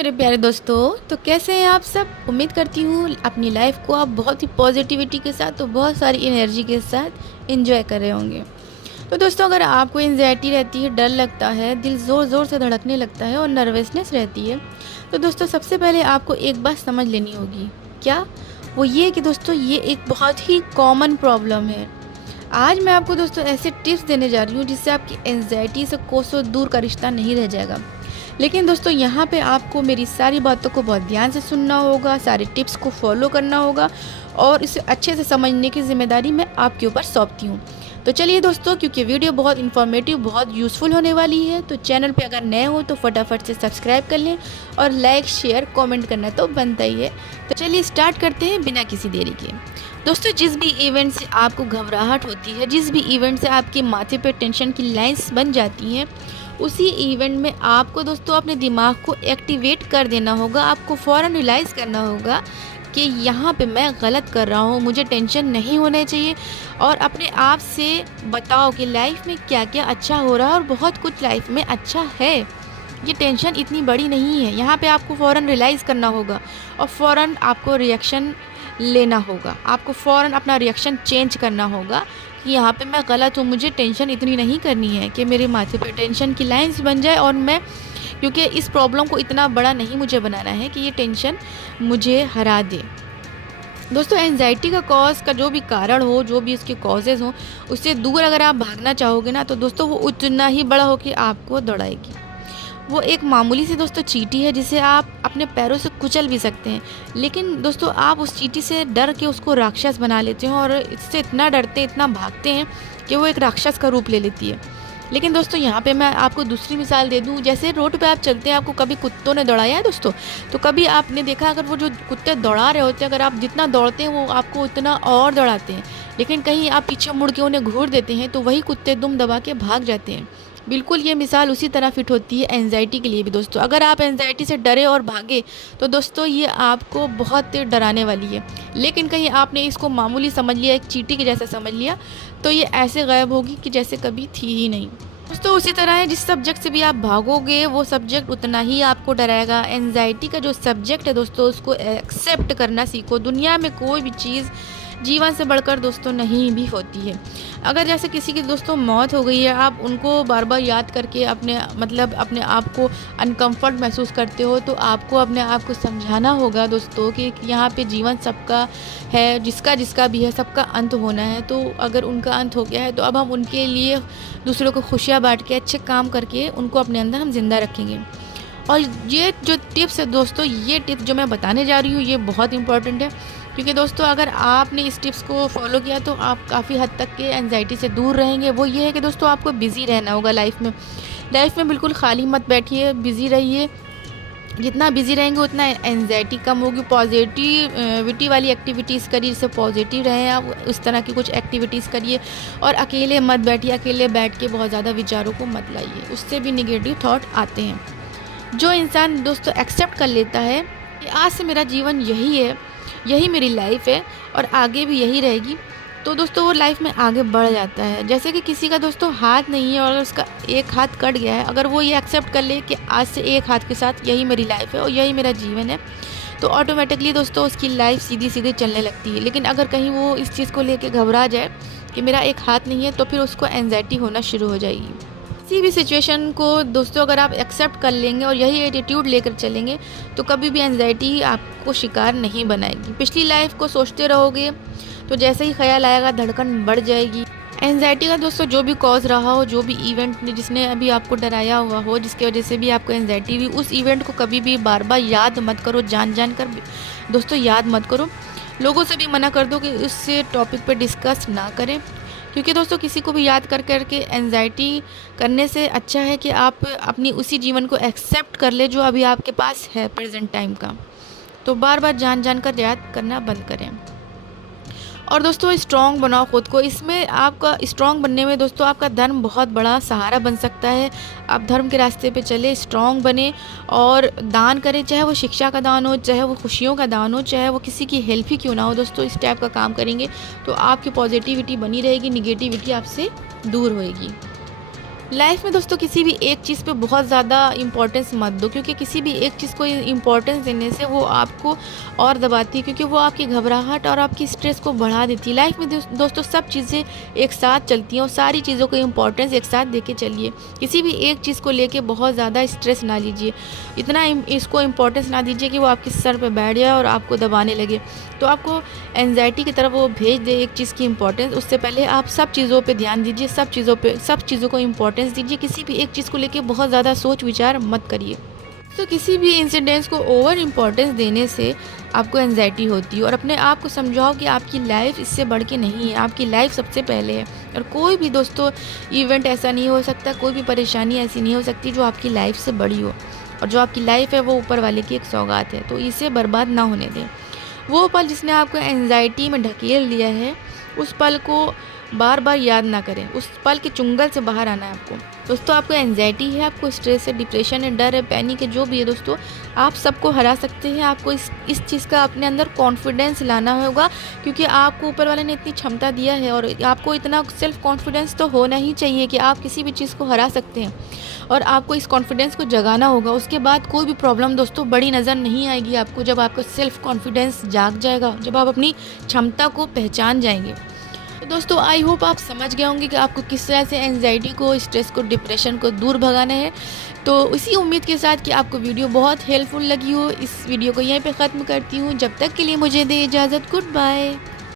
मेरे प्यारे दोस्तों। तो कैसे हैं आप सब? उम्मीद करती हूँ अपनी लाइफ को आप बहुत ही पॉजिटिविटी के साथ तो बहुत सारी एनर्जी के साथ एंजॉय कर रहे होंगे। तो दोस्तों, अगर आपको एंजाइटी रहती है, डर लगता है, दिल ज़ोर ज़ोर से धड़कने लगता है और नर्वसनेस रहती है, तो दोस्तों सबसे पहले आपको एक बात समझ लेनी होगी। क्या? वो ये कि दोस्तों ये एक बहुत ही कॉमन प्रॉब्लम है। आज मैं आपको दोस्तों ऐसे टिप्स देने जा रही हूँ जिससे आपकी एंजाइटी से कोसों दूर का रिश्ता नहीं रह जाएगा। लेकिन दोस्तों यहाँ पे आपको मेरी सारी बातों को बहुत ध्यान से सुनना होगा, सारे टिप्स को फॉलो करना होगा और इसे अच्छे से समझने की ज़िम्मेदारी मैं आपके ऊपर सौंपती हूँ। तो चलिए दोस्तों, क्योंकि वीडियो बहुत इन्फॉर्मेटिव, बहुत यूज़फुल होने वाली है, तो चैनल पे अगर नए हो तो फटाफट से सब्सक्राइब कर लें और लाइक शेयर कमेंट करना तो बनता ही है। तो चलिए स्टार्ट करते हैं बिना किसी देरी के। दोस्तों, जिस भी इवेंट से आपको घबराहट होती है, जिस भी इवेंट से आपके माथे पे टेंशन की लाइंस बन जाती हैं, उसी इवेंट में आपको दोस्तों अपने दिमाग को एक्टिवेट कर देना होगा। आपको फ़ौरन रियलाइज़ करना होगा कि यहाँ पे मैं गलत कर रहा हूँ, मुझे टेंशन नहीं होना चाहिए। और अपने आप से बताओ कि लाइफ में क्या क्या अच्छा हो रहा है और बहुत कुछ लाइफ में अच्छा है, ये टेंशन इतनी बड़ी नहीं है। यहाँ पे आपको फ़ौरन रियलाइज़ करना होगा और फ़ौरन आपको रिएक्शन लेना होगा। आपको फ़ौरन अपना रिएक्शन चेंज करना होगा कि यहाँ पे मैं गलत हूँ, मुझे टेंशन इतनी नहीं करनी है कि मेरे माथे पे टेंशन की लाइंस बन जाए और मैं, क्योंकि इस प्रॉब्लम को इतना बड़ा नहीं मुझे बनाना है कि ये टेंशन मुझे हरा दे। दोस्तों, एंजाइटी का कॉज का जो भी कारण हो, जो भी इसके कॉजेज़ हों, उससे दूर अगर आप भागना चाहोगे ना, तो दोस्तों वो उतना ही बड़ा होकर आपको दौड़ाएगी। वो एक मामूली सी दोस्तों चींटी है जिसे आप अपने पैरों से कुचल भी सकते हैं, लेकिन दोस्तों आप उस चींटी से डर के उसको राक्षस बना लेते हो और इससे इतना डरते, इतना भागते हैं कि वो एक राक्षस का रूप ले लेती है। लेकिन दोस्तों यहाँ पे मैं आपको दूसरी मिसाल दे दूँ। जैसे रोड पे आप चलते हैं, आपको कभी कुत्तों ने दौड़ाया है दोस्तों? तो कभी आपने देखा, अगर वो जो कुत्ते दौड़ा रहे होते हैं, अगर आप जितना दौड़ते हैं वो आपको उतना और दौड़ाते हैं, लेकिन कहीं आप पीछे मुड़ के उन्हें घूर देते हैं तो वही कुत्ते दुम दबा के भाग जाते हैं। बिल्कुल ये मिसाल उसी तरह फिट होती है एंजाइटी के लिए भी दोस्तों। अगर आप एंजाइटी से डरे और भागे तो दोस्तों ये आपको बहुत डराने वाली है। लेकिन कहीं आपने इसको मामूली समझ लिया, एक चींटी के जैसा समझ लिया, तो ये ऐसे गायब होगी कि जैसे कभी थी ही नहीं। दोस्तों उसी तरह है, जिस सब्जेक्ट से भी आप भागोगे वो सब्जेक्ट उतना ही आपको डराएगा। एंजाइटी का जो सब्जेक्ट है दोस्तों, उसको एक्सेप्ट करना सीखो। दुनिया में कोई भी चीज़ जीवन से बढ़कर दोस्तों नहीं भी होती है। अगर जैसे किसी की दोस्तों मौत हो गई है, आप उनको बार बार याद करके अपने आप को अनकंफर्ट महसूस करते हो, तो आपको अपने आप को समझाना होगा दोस्तों कि यहाँ पे जीवन सबका है, जिसका जिसका भी है, सबका अंत होना है। तो अगर उनका अंत हो गया है तो अब हम उनके लिए दूसरों को खुशियाँ बांट के, अच्छे काम करके उनको अपने अंदर हम जिंदा रखेंगे। और ये जो टिप्स है दोस्तों, ये टिप्स जो मैं बताने जा रही हूँ ये बहुत इंपॉर्टेंट है, क्योंकि दोस्तों अगर आपने इस टिप्स को फॉलो किया तो आप काफ़ी हद तक के एंजाइटी से दूर रहेंगे। वो ये है कि दोस्तों आपको बिज़ी रहना होगा लाइफ में बिल्कुल खाली मत बैठिए, बिज़ी रहिए। जितना बिज़ी रहेंगे उतना एंजाइटी कम होगी। पॉजिटिविटी वाली एक्टिविटीज़ करिए, जिससे पॉजिटिव रहें आप, उस तरह की कुछ एक्टिविटीज़ करिए। और अकेले मत बैठिए, अकेले बैठ के बहुत ज़्यादा विचारों को मत लाइए, उससे भी निगेटिव थॉट आते हैं। जो इंसान दोस्तों एक्सेप्ट कर लेता है कि आज से मेरा जीवन यही है, यही मेरी लाइफ है और आगे भी यही रहेगी, तो दोस्तों वो लाइफ में आगे बढ़ जाता है। जैसे कि किसी का दोस्तों हाथ नहीं है और अगर उसका एक हाथ कट गया है, अगर वो ये एक्सेप्ट कर ले कि आज से एक हाथ के साथ यही मेरी लाइफ है और यही मेरा जीवन है, तो ऑटोमेटिकली दोस्तों उसकी लाइफ सीधी सीधी चलने लगती है। लेकिन अगर कहीं वो इस चीज़ को लेके घबरा जाए कि मेरा एक हाथ नहीं है, तो फिर उसको एंजाइटी होना शुरू हो जाएगी। किसी भी सिचुएशन को दोस्तों अगर आप एक्सेप्ट कर लेंगे और यही एटीट्यूड लेकर चलेंगे, तो कभी भी एंजाइटी आपको शिकार नहीं बनाएगी। पिछली लाइफ को सोचते रहोगे तो जैसे ही ख्याल आएगा धड़कन बढ़ जाएगी। एंजाइटी का दोस्तों जो भी कॉज रहा हो, जो भी इवेंट जिसने अभी आपको डराया हुआ हो, जिसकी वजह से भी आपको एंजाइटी हुई, उस इवेंट को कभी भी बार बार याद मत करो, जान कर दोस्तों याद मत करो। लोगों से भी मना कर दो कि उससे टॉपिक पर डिस्कस ना करें, क्योंकि दोस्तों किसी को भी याद कर करके एंजाइटी करने से अच्छा है कि आप अपनी उसी जीवन को एक्सेप्ट कर ले जो अभी आपके पास है प्रेजेंट टाइम का। तो बार बार जान कर याद करना बंद करें। और दोस्तों स्ट्रॉन्ग बनाओ खुद को। इसमें आपका स्ट्रॉन्ग बनने में दोस्तों आपका धर्म बहुत बड़ा सहारा बन सकता है। आप धर्म के रास्ते पे चले, स्ट्रॉन्ग बने और दान करें, चाहे वो शिक्षा का दान हो, चाहे वो खुशियों का दान हो, चाहे वो किसी की हेल्प ही क्यों ना हो। दोस्तों इस टाइप का काम करेंगे तो आपकी पॉजिटिविटी बनी रहेगी, निगेटिविटी आपसे दूर होएगी। लाइफ में दोस्तों किसी भी एक चीज़ पे बहुत ज़्यादा इम्पोर्टेंस मत दो, क्योंकि किसी भी एक चीज़ को इम्पोर्टेंस देने से वो आपको और दबाती है, क्योंकि वो आपकी घबराहट और आपकी स्ट्रेस को बढ़ा देती है। लाइफ में दोस्तों सब चीज़ें एक साथ चलती हैं और सारी चीज़ों को इम्पोर्टेंस एक साथ देके चलिए। किसी भी एक चीज़ को लेके बहुत ज़्यादा स्ट्रेस ना लीजिए, इतना इसको इम्पोर्टेंस ना दीजिए कि वो आपके सर पे बैठ जाए और आपको दबाने लगे। तो आपको एंग्जाइटी की तरफ वो भेज दे एक चीज़ की इम्पोर्टेंस, उससे पहले आप सब चीज़ों पे ध्यान दीजिए, सब चीज़ों को इम्पोर्टेंस दीजिए। किसी भी एक चीज़ को लेके बहुत ज़्यादा सोच विचार मत करिए। तो किसी भी इंसिडेंट्स को ओवर इम्पोर्टेंस देने से आपको एंग्जाइटी होती है, और अपने आप को समझाओ कि आपकी लाइफ इससे बढ़ के नहीं है, आपकी लाइफ सबसे पहले है। और कोई भी दोस्तों इवेंट ऐसा नहीं हो सकता, कोई भी परेशानी ऐसी नहीं हो सकती जो आपकी लाइफ से बड़ी हो, और जो आपकी लाइफ है वो ऊपर वाले की एक सौगात है, तो इसे बर्बाद ना होने दें। वो पल जिसने आपको एंग्जाइटी में ढकेल दिया है, उस पल को बार बार याद ना करें, उस पल के चुंगल से बाहर आना है आपको। दोस्तों आपको एंग्जाइटी है, आपको स्ट्रेस है, डिप्रेशन है, डर है, पैनिक है, जो भी है दोस्तों, आप सबको हरा सकते हैं। आपको इस चीज़ का अपने अंदर कॉन्फिडेंस लाना होगा, क्योंकि आपको ऊपर वाले ने इतनी क्षमता दिया है, और आपको इतना सेल्फ कॉन्फिडेंस तो होना ही चाहिए कि आप किसी भी चीज़ को हरा सकते हैं। और आपको इस कॉन्फिडेंस को जगाना होगा। उसके बाद कोई भी प्रॉब्लम दोस्तों बड़ी नज़र नहीं आएगी आपको, जब आपका सेल्फ कॉन्फिडेंस जाग जाएगा, जब आप अपनी क्षमता को पहचान जाएंगे। तो दोस्तों आई होप आप समझ गए होंगे कि आपको किस तरह से एंग्जाइटी को, स्ट्रेस को, डिप्रेशन को दूर भगाना है। तो इसी उम्मीद के साथ कि आपको वीडियो बहुत हेल्पफुल लगी हो, इस वीडियो को यहीं पे ख़त्म करती हूँ। जब तक के लिए मुझे दे इजाज़त, गुड बाय।